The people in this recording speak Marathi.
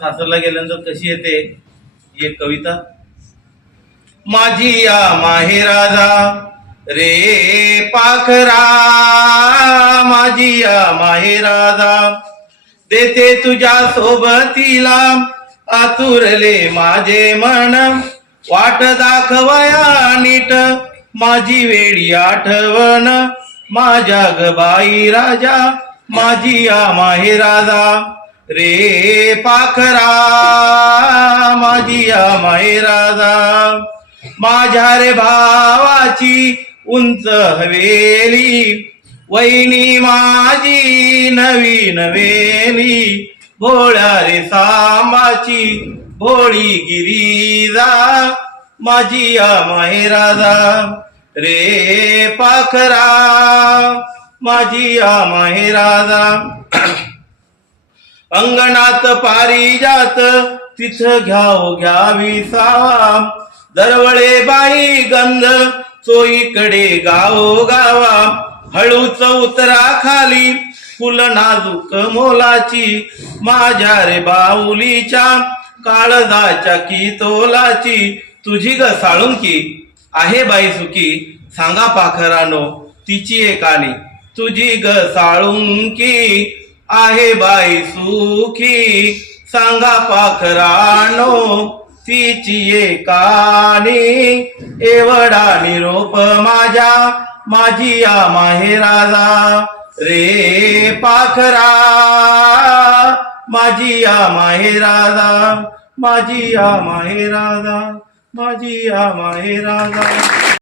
सासरला गेल्यानंतर कशी येते ही एक कविता. माझी या माहेराजा रे पाखरा, माझी या माहेराजा देते तुझ्या सोबतीला, आतुरले माझे मन वाट दाखवया नीट, माझी वेळी आठवण माझ्या ग बाई राजा, माझी या माहेराजा रे पाखरा, माझी या माहेराजा. माझ्या रे भावाची उंच हवेली, वहिनी माझी नवी नवेली, भोळ्या रे सांबाची भोळी गिरीजा, माझी या माहेराजा रे पाखरा, माझी या माहेराजा. अंगणात पारिजात तिथ घ्याव घ्यावी सावा, दरवळे बाई गंध चोईकडे गाव गावा, हळूच उतरा खाली फुल नाजूक मोलाची, माझ्या रे बाहुलीच्या काळजाच्या की तोलाची, तुझी ग साळुंकी आहे बाई सुखी, सांगा पाखरानो तिची एकानी, तुझी ग साळुंकी आहे बाई सुखी, सांगा पाखरानो तिची एकानी. एवढा निरोप माझ्या माझी या माहेराजा रे पाखरा, माझी या माहेराजा, माझी या माहेराजा, माझी या माहेराजा.